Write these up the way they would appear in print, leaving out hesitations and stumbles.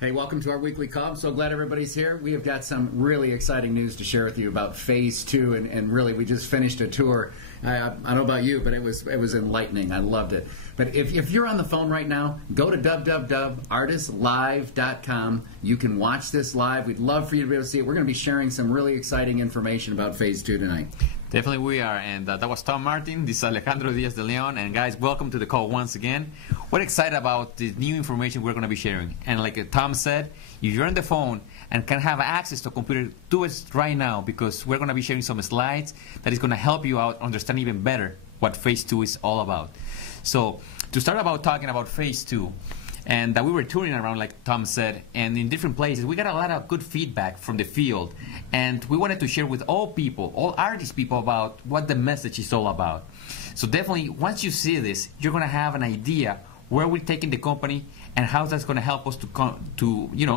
Hey, welcome to our weekly call. I'm so glad everybody's here. We have got some really exciting news to share with you about Phase 2, and really, we just finished a tour. I don't know about you, but it was enlightening. I loved it. But if you're on the phone right now, go to www.artistlive.com. You can watch this live. We'd love for you to be able to see it. We're going to be sharing some really exciting information about Phase 2 tonight. Definitely we are, and that was Tom Martin. This is Alejandro Diaz de Leon, and guys, welcome to the call once again. We're excited about the new information we're going to be sharing, and like Tom said, if you're on the phone and can have access to a computer, do it right now, because we're going to be sharing some slides that is going to help you out understand even better what Phase 2 is all about. So to start about talking about Phase 2, and that we were touring around, like Tom said, and in different places, we got a lot of good feedback from the field, and we wanted to share with all people, all artist people, about what the message is all about. So definitely, once you see this, you're going to have an idea where we're taking the company and how that's going to help us to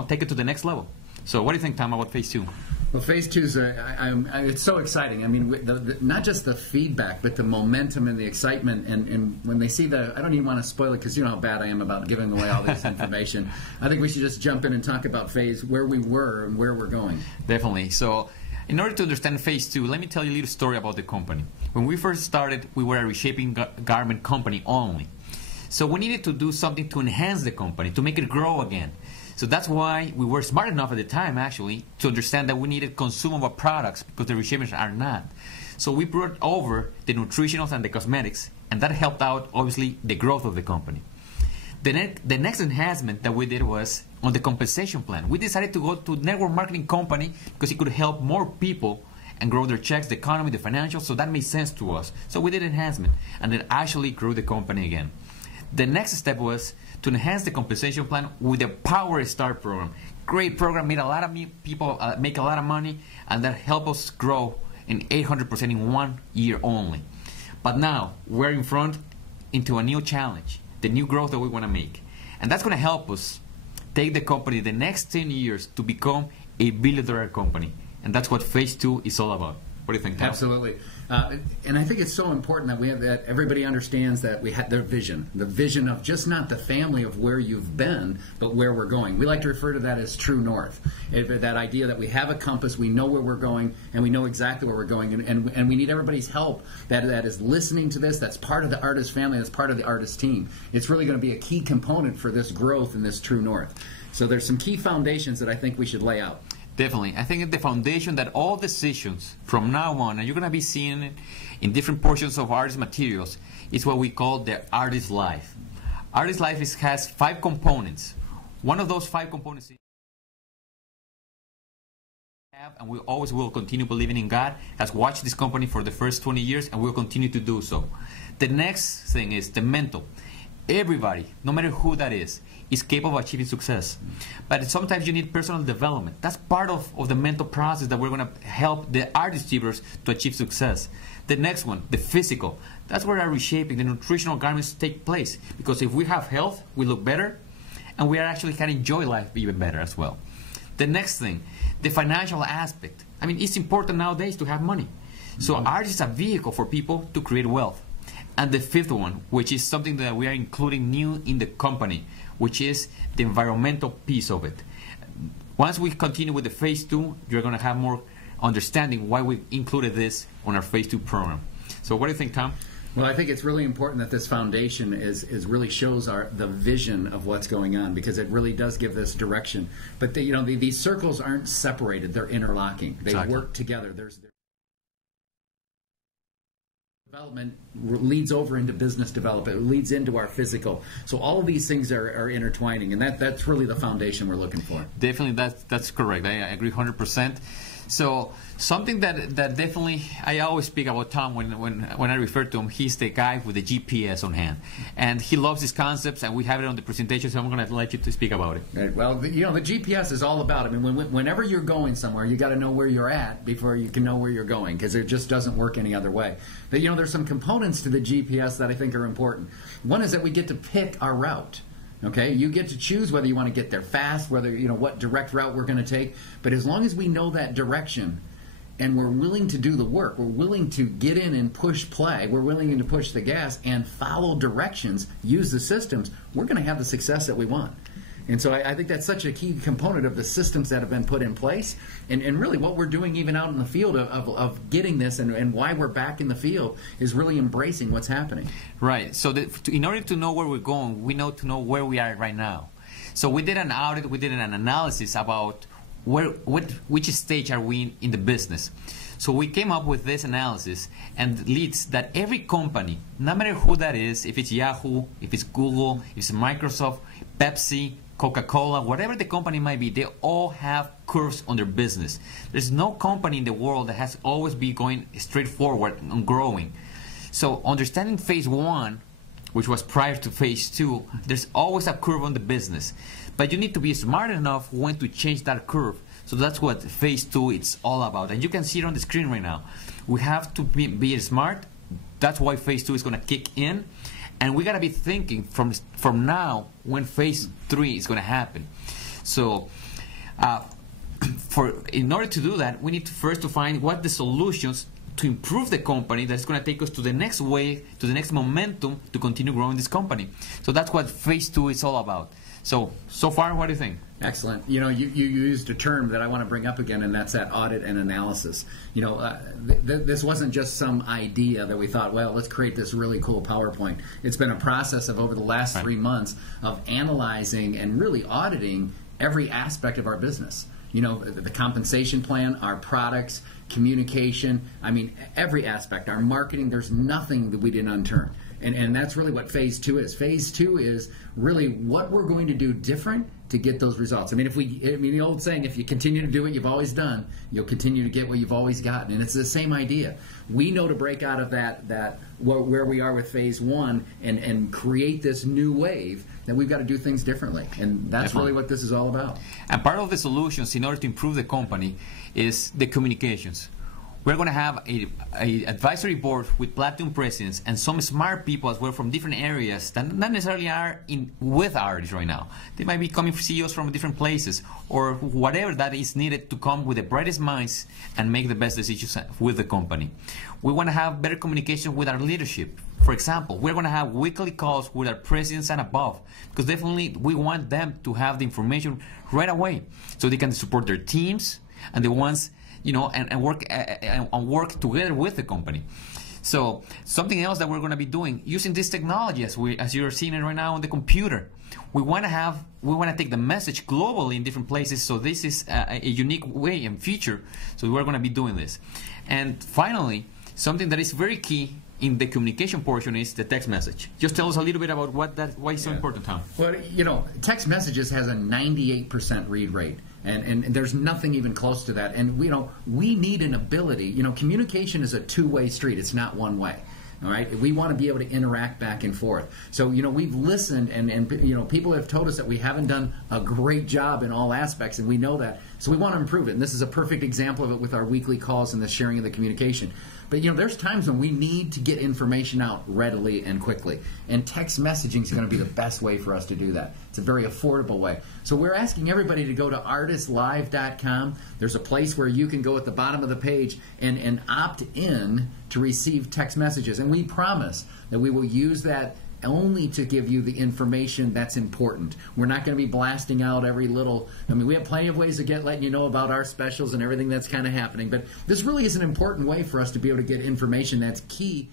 take it to the next level. So what do you think, Tom, about Phase 2? Well, Phase 2 is it's so exciting. I mean, not just the feedback, but the momentum and the excitement. And when they see I don't even want to spoil it, because you know how bad I am about giving away all this information. I think we should just jump in and talk about where we were and where we're going. Definitely. So in order to understand Phase 2, let me tell you a little story about the company. When we first started, we were a reshaping garment company only. So we needed to do something to enhance the company, to make it grow again. So that's why we were smart enough at the time, actually, to understand that we needed consumable products, because the reshapers are not. So we brought over the nutritionals and the cosmetics, and that helped out, obviously, the growth of the company. The next enhancement that we did was on the compensation plan. We decided to go to a network marketing company because it could help more people and grow their checks, the economy, the financials, so that made sense to us. So we did enhancement, and then actually grew the company again. The next step was to enhance the compensation plan with the Power Star program. Great program, made a lot of people make a lot of money, and that helped us grow in 800% in 1 year only. But now we're in front into a new challenge, the new growth that we want to make, and that's going to help us take the company the next 10 years to become a billion-dollar company, and that's what Phase 2 is all about. What do you think, Tom? Absolutely. And I think it's so important that everybody understands that we have their vision, the vision of just not the family of where you've been, but where we're going. We like to refer to that as true north. That idea that we have a compass, we know where we're going, and we know exactly where we're going, and we need everybody's help that is listening to this, that's part of the artist family, that's part of the artist team. It's really going to be a key component for this growth in this true north. So there's some key foundations that I think we should lay out. Definitely. I think the foundation that all decisions from now on, and you're going to be seeing it in different portions of artist materials, is what we call the artist life. Artist life has 5 components. One of those 5 components is and we always will continue believing in God, has watched this company for the first 20 years and will continue to do so. The next thing is the mental. Everybody, no matter who that is capable of achieving success. But sometimes you need personal development. That's part of the mental process that we're going to help the artist achievers to achieve success. The next one, the physical. That's where our reshaping, the nutritional garments take place. Because if we have health, we look better, and we actually can enjoy life even better as well. The next thing, the financial aspect. I mean, it's important nowadays to have money. So art is a vehicle for people to create wealth. And the 5th one, which is something that we are including new in the company, which is the environmental piece of it. Once we continue with the Phase 2, you're going to have more understanding why we included this on our Phase 2 program. So what do you think, Tom? Well, I think it's really important that this foundation is really shows the vision of what's going on, because it really does give this direction. But these circles aren't separated; they're interlocking. They work together. Development leads over into business development. It leads into our physical. So all of these things are intertwining, and that's really the foundation we're looking for. Definitely, that's correct. I agree 100%. So something that definitely I always speak about Tom when I refer to him. He's the guy with the GPS on hand, and he loves these concepts, and we have it on the presentation. So I'm going to let you to speak about it. Right. Well, the GPS is all about. I mean, whenever you're going somewhere, you got to know where you're at before you can know where you're going, because it just doesn't work any other way. But there's some components to the GPS that I think are important. One is that we get to pick our route. Okay, you get to choose whether you want to get there fast, whether what direct route we're going to take. But as long as we know that direction, and we're willing to do the work, we're willing to get in and push play, we're willing to push the gas and follow directions, use the systems, we're going to have the success that we want. And so I think that's such a key component of the systems that have been put in place, and really what we're doing even out in the field of getting this, and why we're back in the field is really embracing what's happening. Right. So in order to know where we're going, we know to know where we are right now. So we did an audit, we did an analysis about which stage are we in the business. So we came up with this analysis and leads that every company, no matter who that is, if it's Yahoo, if it's Google, if it's Microsoft, Pepsi, Coca-Cola, whatever the company might be, they all have curves on their business. There's no company in the world that has always been going straight forward and growing. So understanding phase one, which was prior to phase two, there's always a curve on the business. But you need to be smart enough when to change that curve. So that's what phase two is all about. And you can see it on the screen right now. We have to be smart. That's why phase two is going to kick in. And we got to be thinking from now when phase three is going to happen. So in order to do that, we need to first to find what the solutions to improve the company that's going to take us to the next wave, to the next momentum to continue growing this company. So that's what phase two is all about. So far, what do you think? Excellent. You used a term that I want to bring up again, and that's that audit and analysis. This wasn't just some idea that we thought, well, let's create this really cool PowerPoint. It's been a process of over the last 3 months of analyzing and really auditing every aspect of our business. The compensation plan, our products, communication, every aspect, our marketing, there's nothing that we didn't unturn. And that's really what phase two is. Phase two is really what we're going to do different to get those results. The old saying, if you continue to do what you've always done, you'll continue to get what you've always gotten. And it's the same idea. We know to break out of that where we are with phase one and create this new wave, that we've got to do things differently. And that's really what this is all about. And part of the solutions in order to improve the company is the communications. We're going to have a advisory board with platinum presidents and some smart people as well from different areas that not necessarily are with artists right now. They might be coming CEOs from different places or whatever that is needed to come with the brightest minds and make the best decisions with the company. We want to have better communication with our leadership. For example, we're going to have weekly calls with our presidents and above, because definitely we want them to have the information right away so they can support their teams and the ones and work together with the company. So something else that we're going to be doing, using this technology as you're seeing it right now on the computer. We want to take the message globally in different places. So this is a unique way and feature. So we're going to be doing this. And finally, something that is very key in the communication portion is the text message. Just tell us a little bit about why it's so important, Tom. Well, text messages has a 98% read rate. And there's nothing even close to that. And we need an ability. Communication is a two-way street. It's not one way. All right, we want to be able to interact back and forth. So we've listened, and people have told us that we haven't done a great job in all aspects, and we know that. So we want to improve it. And this is a perfect example of it with our weekly calls and the sharing of the communication. But there's times when we need to get information out readily and quickly, and text messaging is going to be the best way for us to do that. It's a very affordable way. So we're asking everybody to go to artistlive.com. There's a place where you can go at the bottom of the page and opt in to receive text messages, and we promise that we will use that only to give you the information that's important. We're not going to be blasting out every little. We have plenty of ways to letting you know about our specials and everything that's kind of happening, but this really is an important way for us to be able to get information that's key